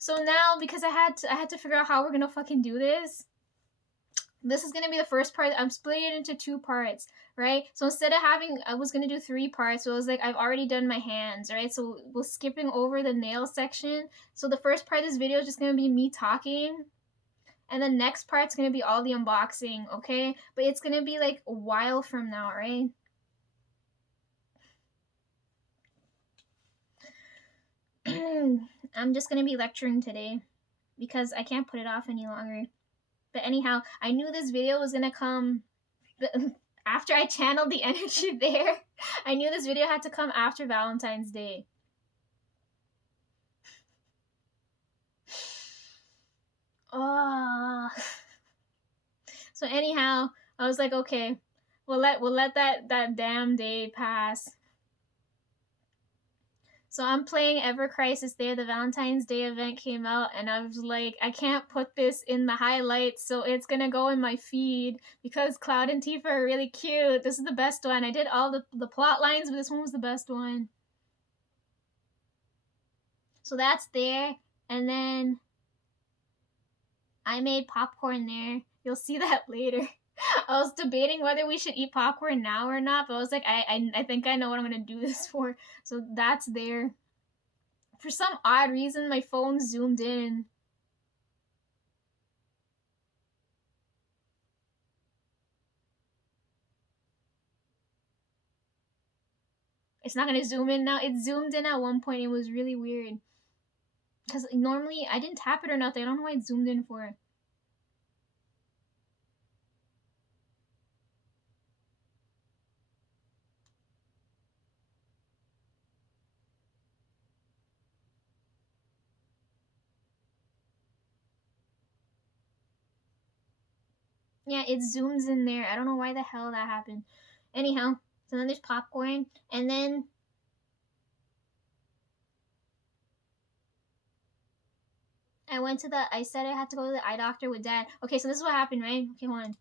So now, because I had to figure out how we're gonna fucking do this. This is gonna be the first part. I'm splitting it into 2 parts, right? So instead of having, I was gonna do 3 parts. So it was like I've already done my hands, right? So we're skipping over the nail section. So the first part of this video is just gonna be me talking, and the next part's gonna be all the unboxing, okay? But it's gonna be like a while from now, right? I'm just gonna be lecturing today because I can't put it off any longer. But anyhow, I knew this video was gonna come after I channeled the energy there. I knew this video had to come after Valentine's Day. Oh. So anyhow, I was like, okay, we'll let that damn day pass. So I'm playing Ever Crisis there. The Valentine's Day event came out, and I was like, I can't put this in the highlights, so it's gonna go in my feed because Cloud and Tifa are really cute. This is the best one. I did all the plot lines, but this one was the best one. So that's there, and then I made popcorn there. You'll see that later. I was debating whether we should eat popcorn now or not, but I was like, I think I know what I'm gonna do this for. So that's there. For some odd reason, my phone zoomed in. It's not gonna zoom in now. It zoomed in at one point. It was really weird. Because normally, I didn't tap it or nothing. I don't know why it zoomed in for. Yeah, it zooms in there. I don't know why the hell that happened. Anyhow, so then there's popcorn. And then I said I had to go to the eye doctor with Dad. Okay, so this is what happened, right? Okay, hold on.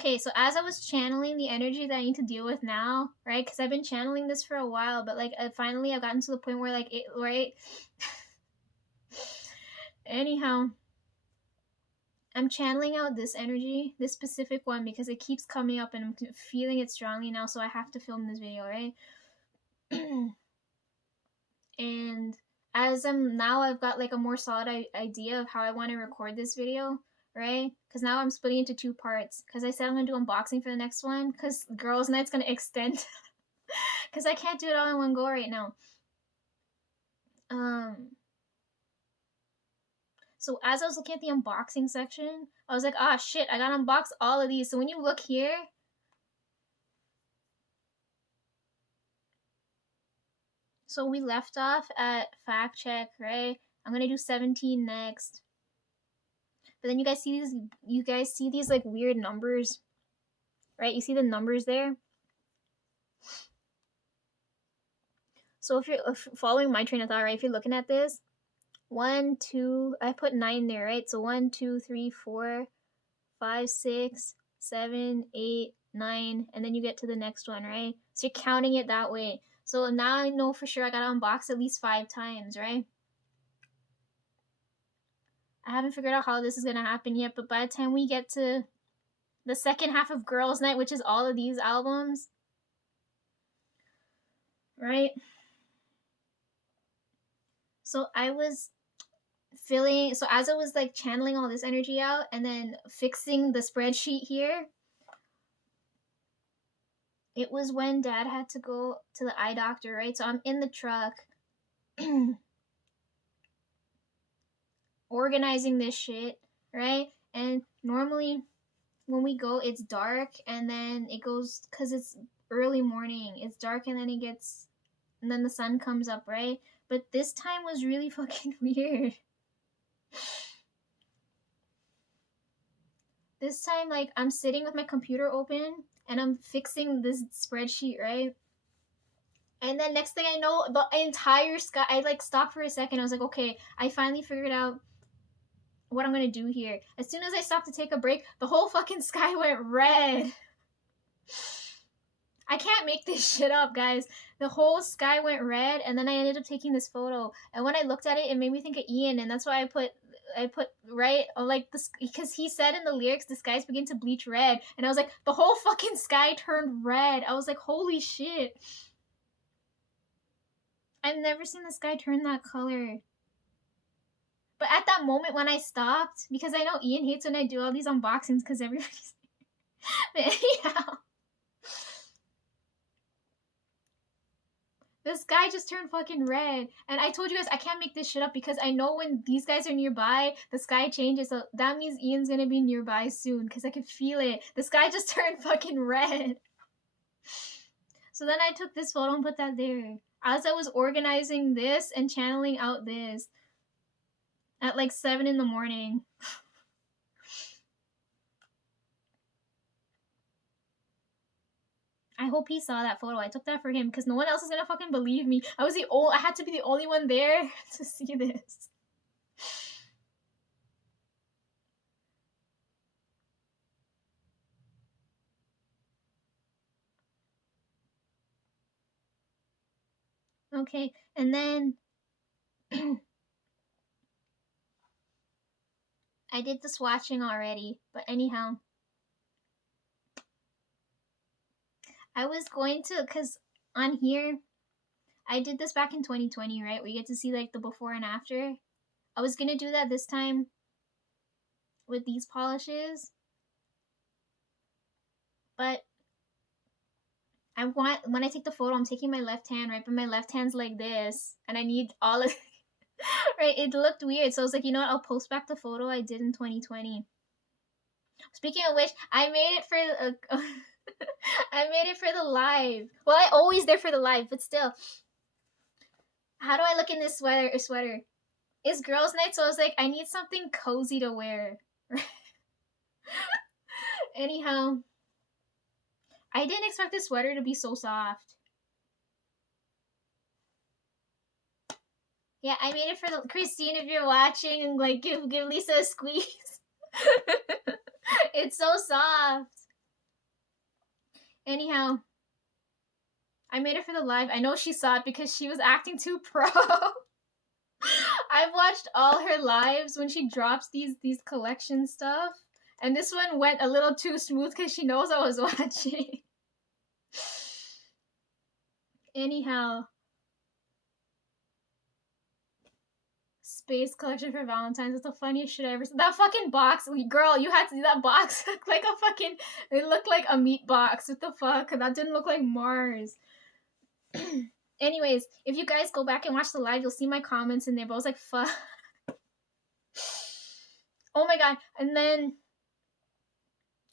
Okay, so as I was channeling the energy that I need to deal with now, right? Because I've been channeling this for a while, but like finally I've gotten to the point where like it, right? Anyhow, I'm channeling out this energy, this specific one, because it keeps coming up and I'm feeling it strongly now, so I have to film this video, right? And as I've got like a more solid idea of how I want to record this video, right? Because now I'm splitting into 2 parts. Because I said I'm gonna do unboxing for the next one. Because girls' night's gonna extend. Because I can't do it all in one go right now. So as I was looking at the unboxing section, I was like, ah, shit, I gotta unbox all of these. So when you look here, so we left off at fact check, right? I'm gonna do 17 next. But then you guys see these like weird numbers, right? You see the numbers there. So if you're following my train of thought, right? If you're looking at this, 1, 2, I put 9 there, right? So 1, 2, 3, 4, 5, 6, 7, 8, 9, and then you get to the next one, right? So you're counting it that way. So now I know for sure I gotta unbox at least 5 times, right? I haven't figured out how this is gonna happen yet, but by the time we get to the second half of Girls Night, which is all of these albums, right? So I was so as I was like channeling all this energy out and then fixing the spreadsheet here, it was when Dad had to go to the eye doctor, right? So I'm in the truck organizing this shit, right? And normally when we go, it's dark and then it goes, because it's early morning, it's dark and then and then the sun comes up, right? But this time was really fucking weird. This time, like, I'm sitting with my computer open and I'm fixing this spreadsheet, right? And then next thing I know, the entire sky, I like stopped for a second. I was like, okay, I finally figured out what I'm gonna do here. As soon as I stopped to take a break, the whole fucking sky went red. I can't make this shit up, guys. The whole sky went red, and then I ended up taking this photo. And when I looked at it, it made me think of Ian, and that's why I put right, like this, because he said in the lyrics the skies begin to bleach red, and I was like, the whole fucking sky turned red. I was like, holy shit. I've never seen the sky turn that color. But at that moment when I stopped, because I know Ian hates when I do all these unboxings because everybody's. But anyhow, the sky just turned fucking red. And I told you guys I can't make this shit up because I know when these guys are nearby, the sky changes. So that means Ian's gonna be nearby soon because I can feel it. The sky just turned fucking red. So then I took this photo and put that there. As I was organizing this and channeling out this at like 7 in the morning. I hope he saw that photo. I took that for him because no one else is gonna fucking believe me. I had to be the only one there to see this. Okay, and then I did the swatching already, but anyhow. I was going to, because on here, I did this back in 2020, right? We get to see like the before and after. I was going to do that this time with these polishes. But when I take the photo, I'm taking my left hand, right? But my left hand's like this, and I need all of right? It looked weird, so I was like, you know what? I'll post back the photo I did in 2020. Speaking of which, I made it for I made it for the live. Well, I always there for the live, but still. How do I look in this sweater? It's girls' night, so I was like, I need something cozy to wear. Anyhow, I didn't expect this sweater to be so soft. Yeah, I made it for the Christine. If you're watching, and like give Lisa a squeeze. It's so soft. Anyhow, I made it for the live. I know she saw it because she was acting too pro. I've watched all her lives when she drops these collection stuff, and this one went a little too smooth because she knows I was watching. Anyhow, space collection for Valentine's. That's the funniest shit I ever seen. That fucking box, girl, you had to see that box. Like a fucking, it looked like a meat box. What the fuck? That didn't look like Mars. Anyways, if you guys go back and watch the live, you'll see my comments in there. But I was like, fuck. Oh my god. And then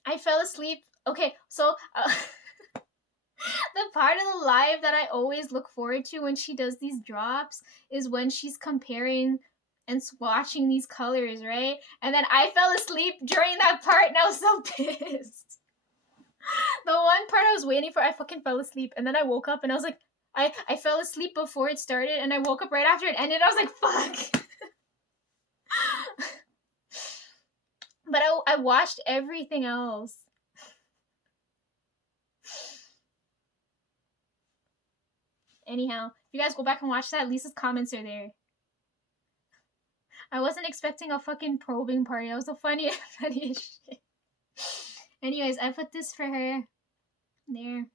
I fell asleep. Okay, so the part of the live that I always look forward to when she does these drops is when she's comparing and swatching these colors, right? And then I fell asleep during that part and I was so pissed. The one part I was waiting for, I fucking fell asleep. And then I woke up and I was like, I fell asleep before it started and I woke up right after it ended. I was like, fuck. But I watched everything else. Anyhow, if you guys go back and watch that, Lisa's comments are there. I wasn't expecting a fucking probing party. That was the funniest shit. Anyways, I put this for her. There.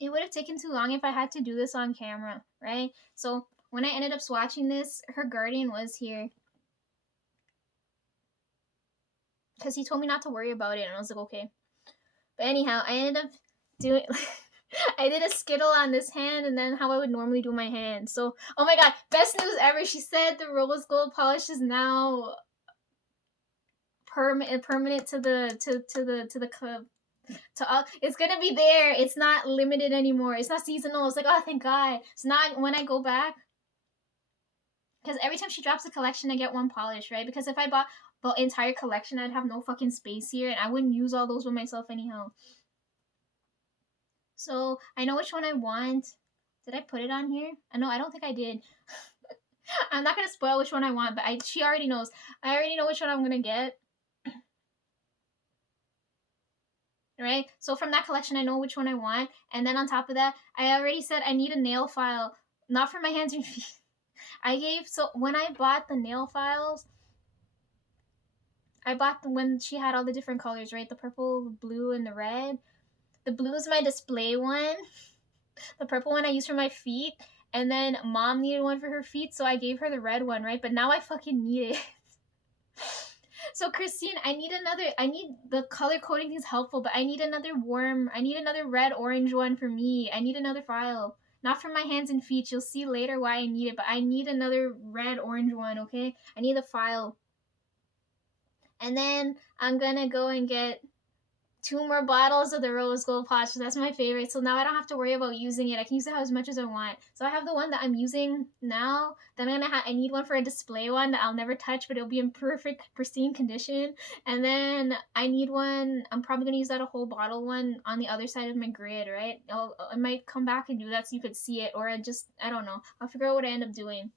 It would have taken too long if I had to do this on camera, right? So when I ended up swatching this, her guardian was here. Because he told me not to worry about it, and I was like, okay. But anyhow, I ended up doing... I did a skittle on this hand, and then how I would normally do my hand. So, oh my god, best news ever. She said the rose gold polish is now permanent to the club. It's gonna be there. It's not limited anymore. It's not seasonal. It's like, oh, thank God. It's not when I go back. Because every time she drops a collection, I get one polish, right? Because if I bought the entire collection, I'd have no fucking space here, and I wouldn't use all those with myself anyhow. So I know which one I want. Did I put it on here? No, I don't think I did. I'm not gonna spoil which one I want, but she already knows. I already know which one I'm gonna get. Right? So from that collection, I know which one I want. And then on top of that, I already said I need a nail file. Not for my hands and feet. So when I bought the nail files, I bought when she had all the different colors, right? The purple, the blue, and the red. The blue is my display one. The purple one I use for my feet. And then mom needed one for her feet, so I gave her the red one, right? But now I fucking need it. So Christine, I need the color coding is helpful, but I need another red orange one for me. I need another file. Not for my hands and feet. You'll see later why I need it, but I need another red orange one, okay? I need a file. And then I'm gonna go and get 2 more bottles of the rose gold posh. That's my favorite. So now I don't have to worry about using it. I can use it as much as I want. So I have the one that I'm using now. Then I need one for a display one that I'll never touch, but it'll be in perfect, pristine condition. And then I need one. I'm probably gonna use that a whole bottle one on the other side of my grid, right? I might come back and do that so you could see it, or I don't know. I'll figure out what I end up doing.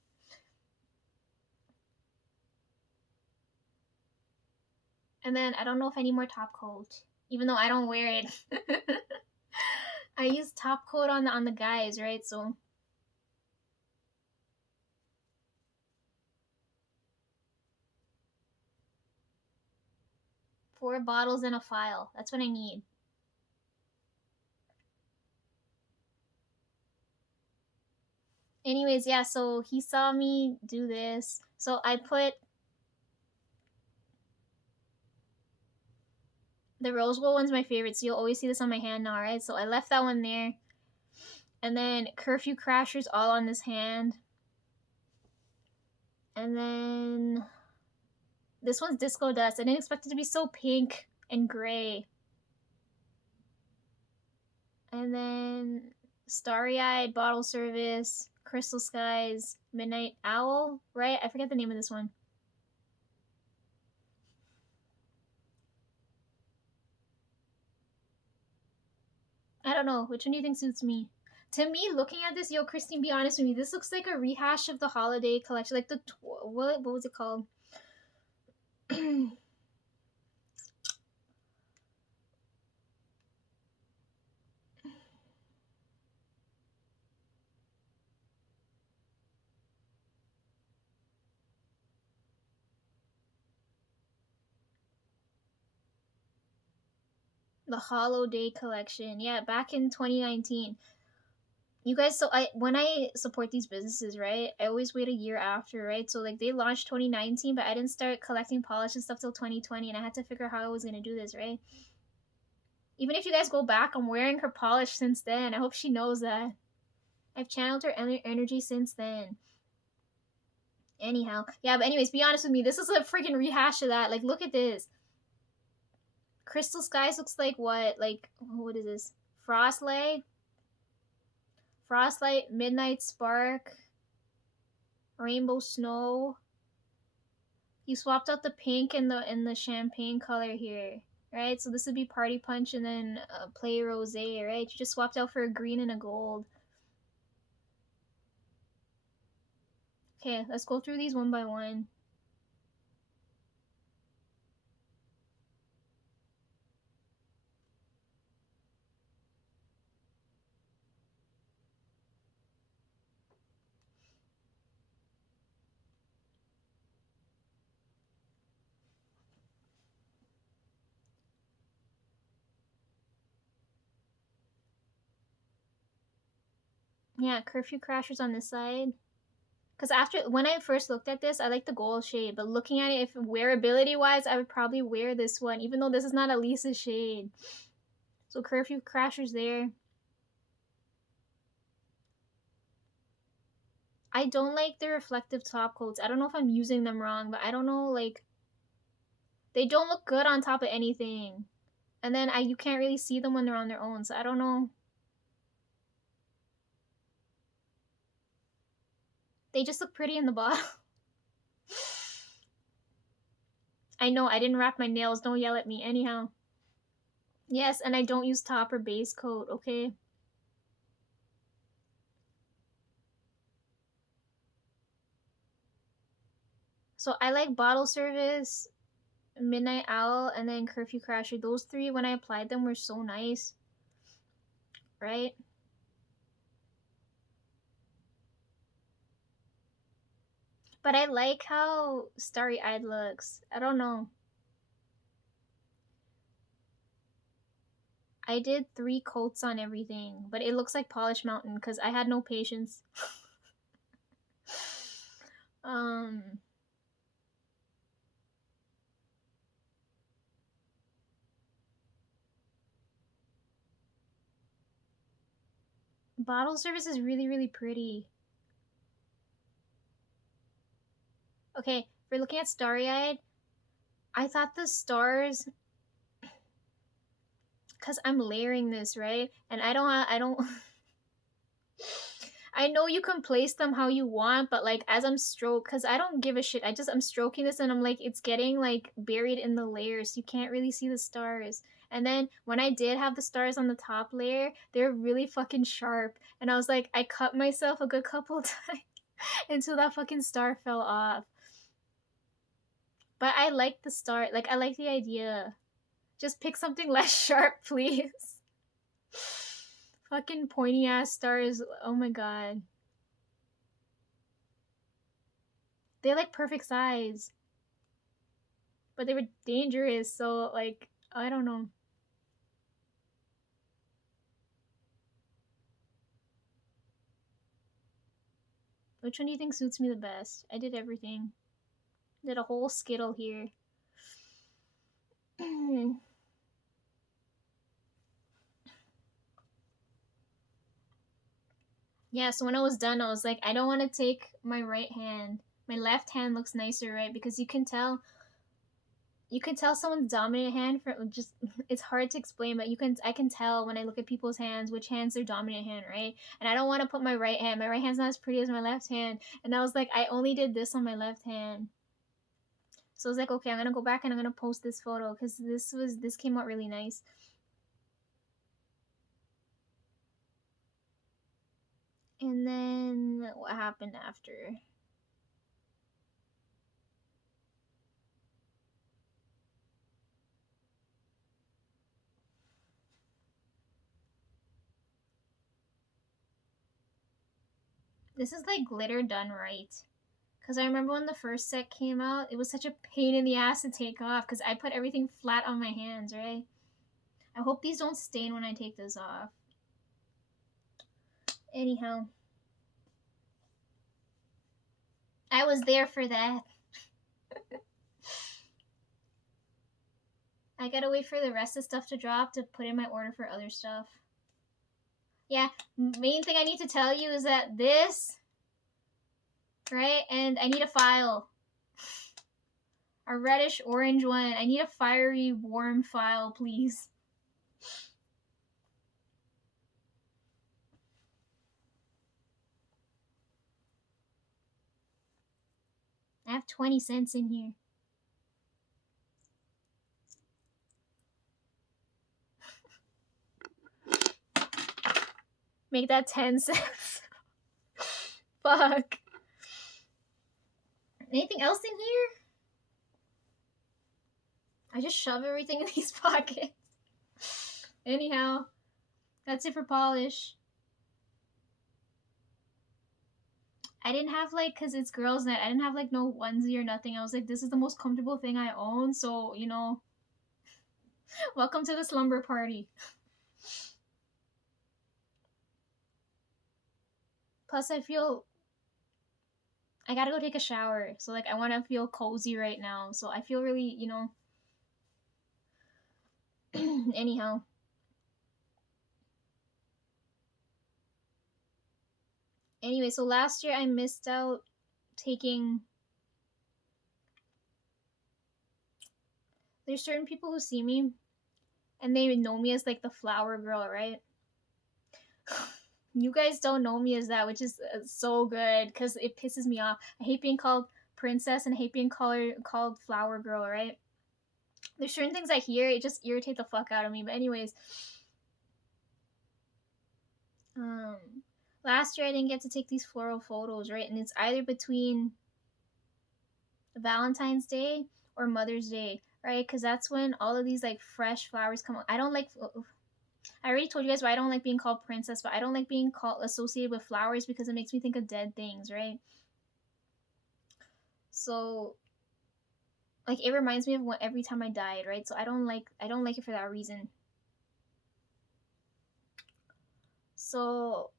And then I don't know if I need more top coat, even though I don't wear it. I use top coat on the guys, right? So four bottles in a file. That's what I need. Anyways, yeah, so he saw me do this. So I put the rose gold one's my favorite, so you'll always see this on my hand now, right? So I left that one there. And then Curfew Crashers all on this hand. And then this one's Disco Dust. I didn't expect it to be so pink and gray. And then Starry Eyed, Bottle Service, Crystal Skies, Midnight Owl, right? I forget the name of this one. I don't know. Which one do you think suits me? To me, looking at this, yo, Christine, be honest with me. This looks like a rehash of the holiday collection. Like what was it called? The Holiday collection. Yeah, back in 2019. You guys, so when I support these businesses, right? I always wait a year after, right? So like they launched 2019, but I didn't start collecting polish and stuff till 2020, and I had to figure out how I was gonna do this, right? Even if you guys go back, I'm wearing her polish since then. I hope she knows that. I've channeled her energy since then. Anyhow, yeah, but anyways, be honest with me. This is a freaking rehash of that. Like, look at this. Crystal Skies looks like what? Like, what is this? Frostlight, Midnight Spark, Rainbow Snow. You swapped out the pink and the champagne color here, right? So this would be Party Punch and then Play Rosé, right? You just swapped out for a green and a gold. Okay, let's go through these one by one. Yeah, Curfew Crashers on this side. Because when I first looked at this, I like the gold shade, but looking at it, if wearability wise, I would probably wear this one, even though this is not a Lisa shade. So Curfew Crashers there. I don't like the reflective top coats. I don't know if I'm using them wrong, but I don't know, like, they don't look good on top of anything. And then you can't really see them when they're on their own, so I don't know. They just look pretty in the bottle. I know, I didn't wrap my nails. Don't yell at me. Anyhow. Yes, and I don't use top or base coat, okay? So I like Bottle Service, Midnight Owl, and then Curfew Crasher. Those three, when I applied them, were so nice. Right? But I like how Starry Eyed looks. I don't know. I did 3 coats on everything, but it looks like Polish Mountain because I had no patience. um, Bottle Service is really, really pretty. Okay, for looking at Starry Eyed, I thought the stars, because I'm layering this, right? And I don't, I know you can place them how you want, but like as I'm because I don't give a shit. I'm stroking this and I'm like, it's getting like buried in the layers. You can't really see the stars. And then when I did have the stars on the top layer, they're really fucking sharp. And I was like, I cut myself a good couple times until that fucking star fell off. But I like the star. Like, I like the idea. Just pick something less sharp, please. Fucking pointy ass stars. Oh my god. They're like perfect size. But they were dangerous, so like, I don't know. Which one do you think suits me the best? I did everything. Did a whole skittle here. Yeah, so when I was done, I was like, I don't want to take my right hand. My left hand looks nicer, right? Because you can tell someone's dominant hand from just it's hard to explain, but I can tell when I look at people's hands which hand's their dominant hand, right? And I don't want to put my right hand. My right hand's not as pretty as my left hand. And I was like, I only did this on my left hand. So I was like, okay, I'm gonna go back and I'm gonna post this photo because this came out really nice. And then what happened after? This is like glitter done right. Because I remember when the first set came out, it was such a pain in the ass to take off because I put everything flat on my hands, right? I hope these don't stain when I take this off. Anyhow, I was there for that. I gotta wait for the rest of stuff to drop to put in my order for other stuff. Yeah, main thing I need to tell you is that this, right, and I need a file. A reddish orange one. I need a fiery warm file, please. I have 20 cents in here. Make that 10 cents. Fuck. Anything else in here? I just shove everything in these pockets. Anyhow, that's it for polish. I didn't have like, cause it's girls' night, I didn't have like no onesie or nothing. I was like, this is the most comfortable thing I own, so you know, welcome to the slumber party. Plus, I gotta go take a shower, so like I want to feel cozy right now. So I feel really, you know. Anyhow. Anyway, so last year I missed out taking. There's certain people who see me and they know me as like the flower girl, right? You guys don't know me as that, which is so good because it pisses me off. I hate being called princess and I hate being called flower girl, right? There's certain things I hear, it just irritates the fuck out of me. But anyways, um, last year I didn't get to take these floral photos, right? And it's either between Valentine's Day or Mother's Day, right? Because that's when all of these like fresh flowers come out. I don't like. I already told you guys why I don't like being called princess, but I don't like being called associated with flowers because it makes me think of dead things, right? So like it reminds me of every time I died, right? So I don't like it for that reason. So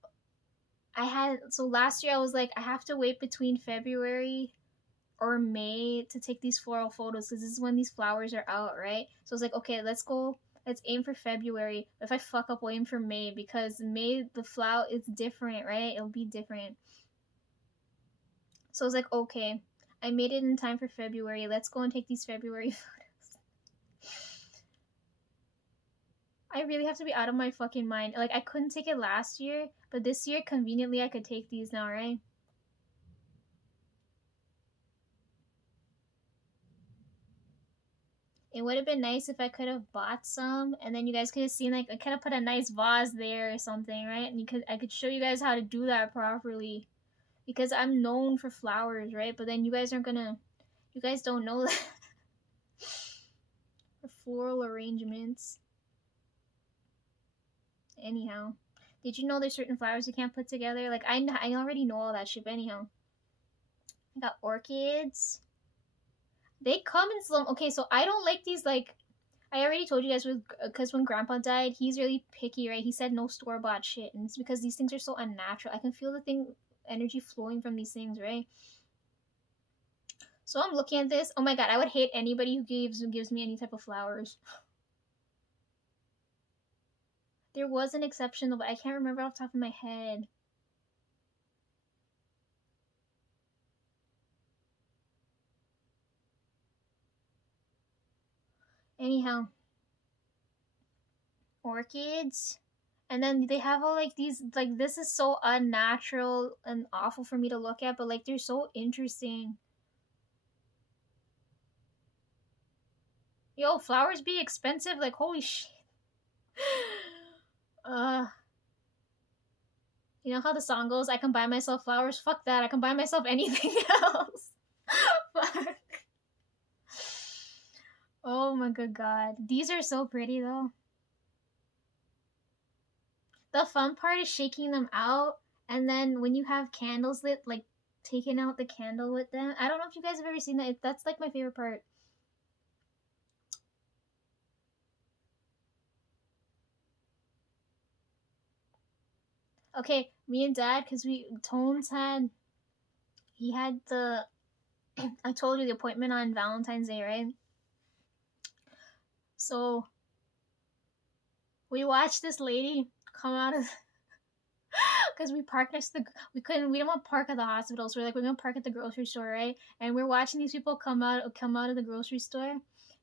last year I was like I have to wait between February or May to take these floral photos because this is when these flowers are out, right? So I was like, okay, let's aim for February. If I fuck up, we'll aim for May because May the flower is different, right? It'll be different. So I was like, okay, I made it in time for February. Let's go and take these February photos. I really have to be out of my fucking mind. Like I couldn't take it last year, but this year conveniently I could take these now, right? It would have been nice if I could have bought some, and then you guys could have seen like I could have put a nice vase there or something, right? And I could show you guys how to do that properly, because I'm known for flowers, right? But then you guys don't know that for floral arrangements. Anyhow, did you know there's certain flowers you can't put together? Like I already know all that shit. But anyhow, I got orchids. They come in slow. Okay, so I don't like these like I already told you guys because when Grandpa died, he's really picky, right? He said no store bought shit, and it's because these things are so unnatural. I can feel the thing energy flowing from these things, right? So I'm looking at this. Oh my god, I would hate anybody who gives me any type of flowers. There was an exception though, but I can't remember off the top of my head. Anyhow, orchids. And then they have all like these like this is so unnatural and awful for me to look at, but like they're so interesting. Yo, flowers be expensive, like holy shit. uh you know how the song goes, I can buy myself flowers? Fuck that. I can buy myself anything else. Fuck. Oh my good god. These are so pretty though. The fun part is shaking them out, and then when you have candles lit, like taking out the candle with them. I don't know if you guys have ever seen that. That's like my favorite part. Okay, me and Dad, because Tones he had the, I told you the appointment on Valentine's Day, right? So we watched this lady come out of, because we parked next to we didn't want to park at the hospital, so we're like, we're gonna park at the grocery store, right? And we're watching these people come out of the grocery store,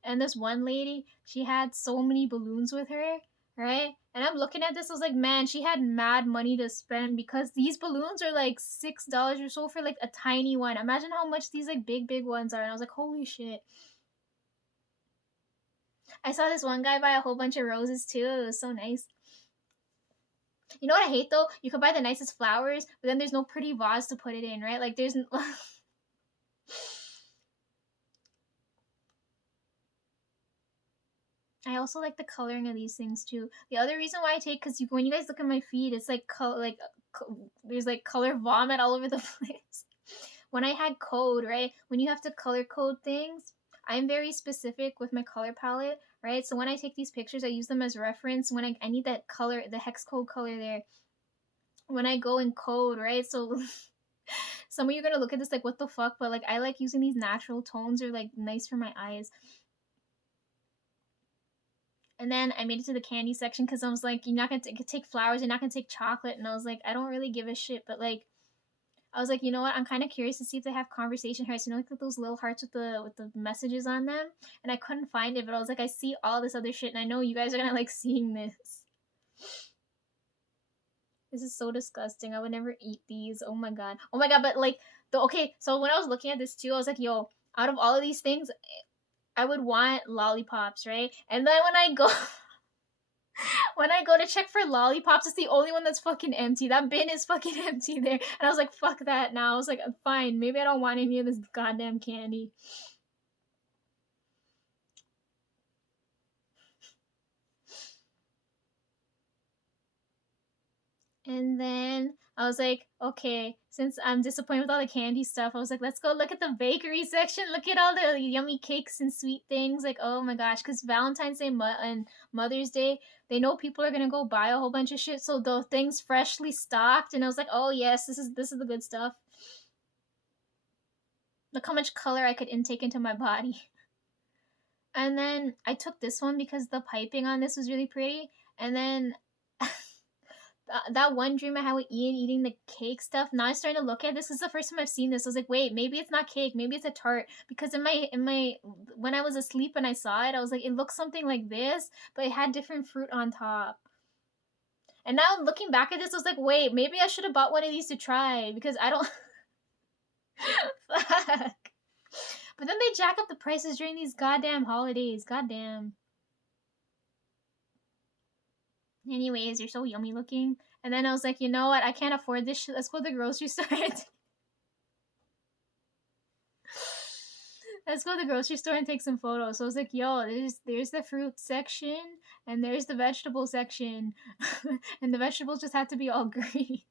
and this one lady, she had so many balloons with her, right? And I'm looking at this, I was like, man, she had mad money to spend because these balloons are like $6 or so for like a tiny one. Imagine how much these like big ones are. And I was like, holy shit. I saw this one guy buy a whole bunch of roses too. It was so nice. You know what I hate though? You could buy the nicest flowers, but then there's no pretty vase to put it in, right? Like there's I also like the coloring of these things too. The other reason why I take, because when you guys look at my feed, it's like there's like color vomit all over the place. When I had code, right? When you have to color code things, I'm very specific with my color palette, right? So when I take these pictures, I use them as reference when I need that color, the hex code color there. When I go in code, right? So some of you are gonna look at this like, what the fuck? But like, I like using these natural tones. They're like nice for my eyes. And then I made it to the candy section because I was like, you're not gonna take flowers, you're not gonna take chocolate. And I was like, I don't really give a shit, but like, I was like, you know what? I'm kind of curious to see if they have conversation hearts. You know, like those little hearts with the messages on them. And I couldn't find it, but I was like, I see all this other shit, and I know you guys are gonna like seeing this. This is so disgusting. I would never eat these. Oh my god. Oh my god, but like okay, so when I was looking at this too, I was like, yo, out of all of these things, I would want lollipops, right? And then when I go when I go to check for lollipops, it's the only one that's fucking empty. That bin is fucking empty there. And I was like, fuck that now. I was like, fine, maybe I don't want any of this goddamn candy. And then I was like, okay, since I'm disappointed with all the candy stuff, I was like, let's go look at the bakery section. Look at all the yummy cakes and sweet things. Like, oh my gosh, because Valentine's Day and Mother's Day, they know people are gonna go buy a whole bunch of shit, so the things freshly stocked. And I was like, oh yes, this is the good stuff. Look how much color I could intake into my body. And then I took this one because the piping on this was really pretty. And then that one dream I had with Ian eating the cake stuff. Now I'm starting to look at this. This is the first time I've seen this. I was like, wait, maybe it's not cake. Maybe it's a tart. Because in my when I was asleep and I saw it, I was like, it looks something like this, but it had different fruit on top. And now looking back at this, I was like, wait, maybe I should have bought one of these to try because I don't. Fuck. But then they jack up the prices during these goddamn holidays. Goddamn. Anyways, you're so yummy looking. And then I was like, you know what? I can't afford this shit. Let's go to the grocery store. Let's go to the grocery store and take some photos. So I was like, yo, there's the fruit section and there's the vegetable section. And the vegetables just had to be all green.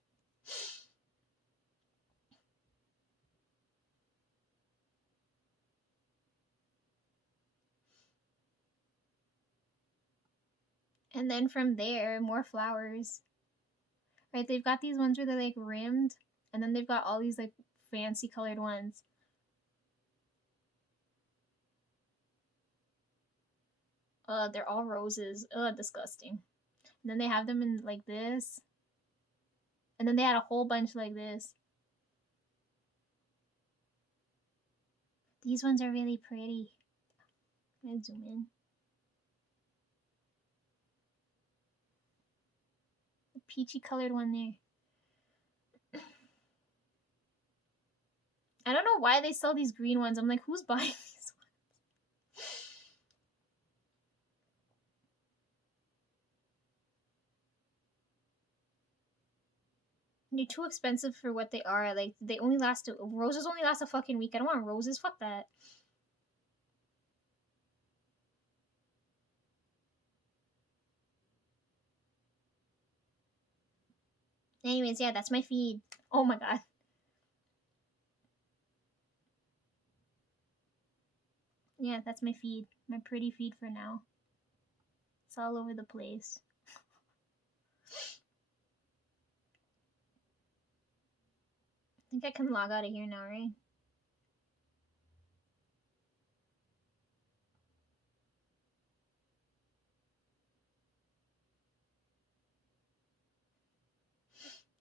And then from there, more flowers. Right, they've got these ones where they're like rimmed, and then they've got all these like fancy colored ones. They're all roses. Disgusting. And then they have them in like this. And then they had a whole bunch like this. These ones are really pretty. I'm gonna zoom in. The peachy colored one there. I don't know why they sell these green ones. I'm like, who's buying these ones? They're too expensive for what they are. Like, they only last roses only last a fucking week. I don't want roses. Fuck that. Anyways, yeah, that's my feed. Oh my god. Yeah, that's my feed. My pretty feed for now. It's all over the place. I think I can log out of here now, right?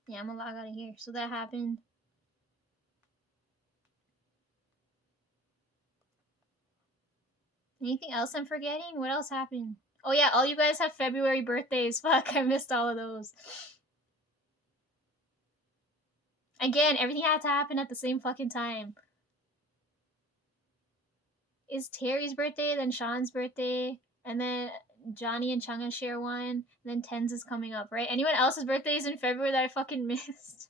Yeah, I'm gonna log out of here. So that happened. Anything else I'm forgetting? What else happened? Oh yeah, all you guys have February birthdays. Fuck, I missed all of those. Again, everything had to happen at the same fucking time. It's Terry's birthday, then Sean's birthday, and then Johnny and Changa share one, and then Ten's is coming up, right? Anyone else's birthday is in February that I fucking missed?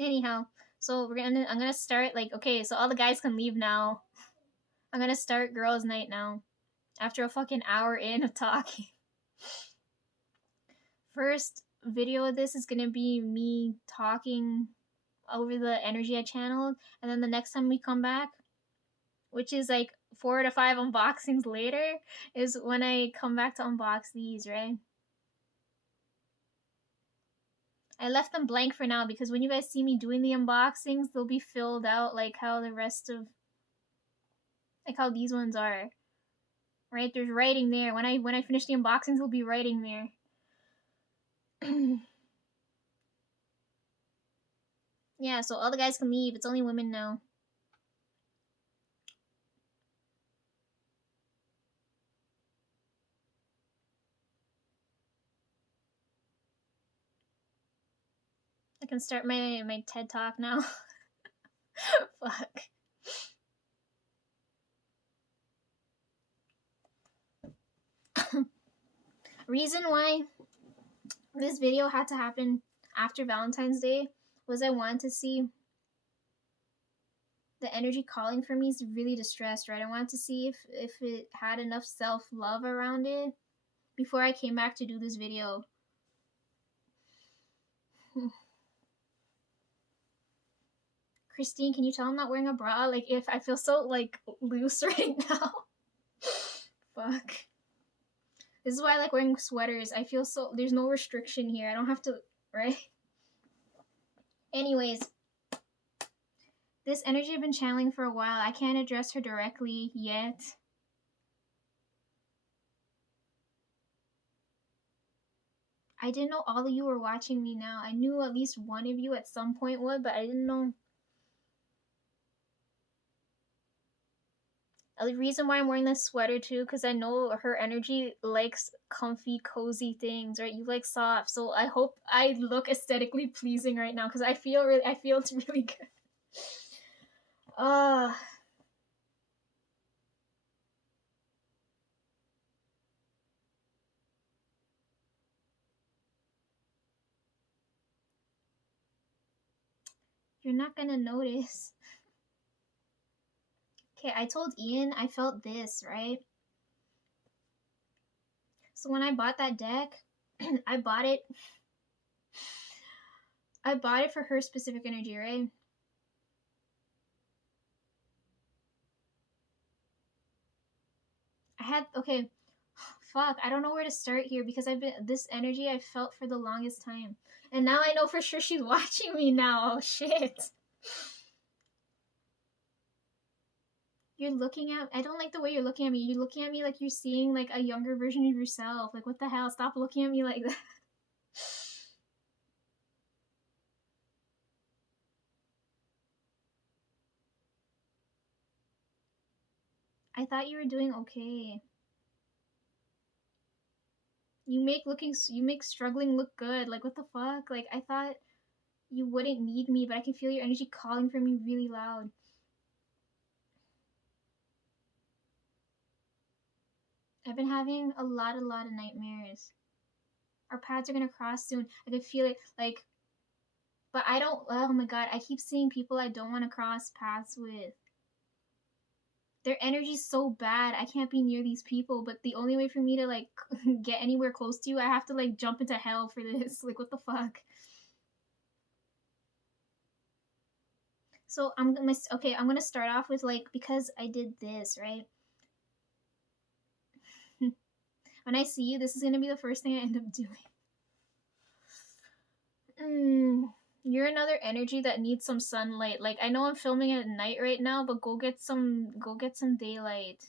Anyhow, so I'm gonna start like, okay, so all the guys can leave now. I'm gonna start girls' night now. After a fucking hour in of talking. First video of this is gonna be me talking over the energy I channeled, and then the next time we come back, which is like 4 to 5 unboxings later, is when I come back to unbox these, right? I left them blank for now because when you guys see me doing the unboxings, they'll be filled out like how the rest of like how these ones are. Right? There's writing there. When I finish the unboxings, there'll be writing there. Yeah, so all the guys can leave. It's only women now. I can start my TED talk now. Fuck. Reason why this video had to happen after Valentine's Day was I wanted to see the energy calling for me is really distressed, right? I wanted to see if it had enough self-love around it before I came back to do this video. Christine, can you tell I'm not wearing a bra? Like, if I feel so, like, loose right now. Fuck. This is why I like wearing sweaters. I feel so, there's no restriction here. I don't have to, right? Anyways, this energy I've been channeling for a while. I can't address her directly yet. I didn't know all of you were watching me now. I knew at least one of you at some point would, but I didn't know. The reason why I'm wearing this sweater too, because I know her energy likes comfy, cozy things, right? You like soft, so I hope I look aesthetically pleasing right now, because I feel it's really good. You're not gonna notice. Okay, I told Ian I felt this, right? So when I bought that deck, I bought it for her specific energy, right? Okay, fuck, I don't know where to start here, because this energy I felt for the longest time. And now I know for sure she's watching me now. Oh shit. You're looking at, I don't like the way you're looking at me. You're looking at me like you're seeing like a younger version of yourself. Like, what the hell? Stop looking at me like that. I thought you were doing okay. You make struggling look good. Like, what the fuck? Like, I thought you wouldn't need me, but I can feel your energy calling for me really loud. I've been having a lot of nightmares. Our paths are gonna cross soon. I can feel it, like, but I don't, oh my god, I keep seeing people I don't want to cross paths with. Their energy's so bad, I can't be near these people, but the only way for me to, like, get anywhere close to you, I have to, like, jump into hell for this. Like, what the fuck? So I'm gonna start off with, like, because I did this, right? When I see you, this is gonna be the first thing I end up doing. You're another energy that needs some sunlight. Like, I know I'm filming at night right now, but go get some daylight.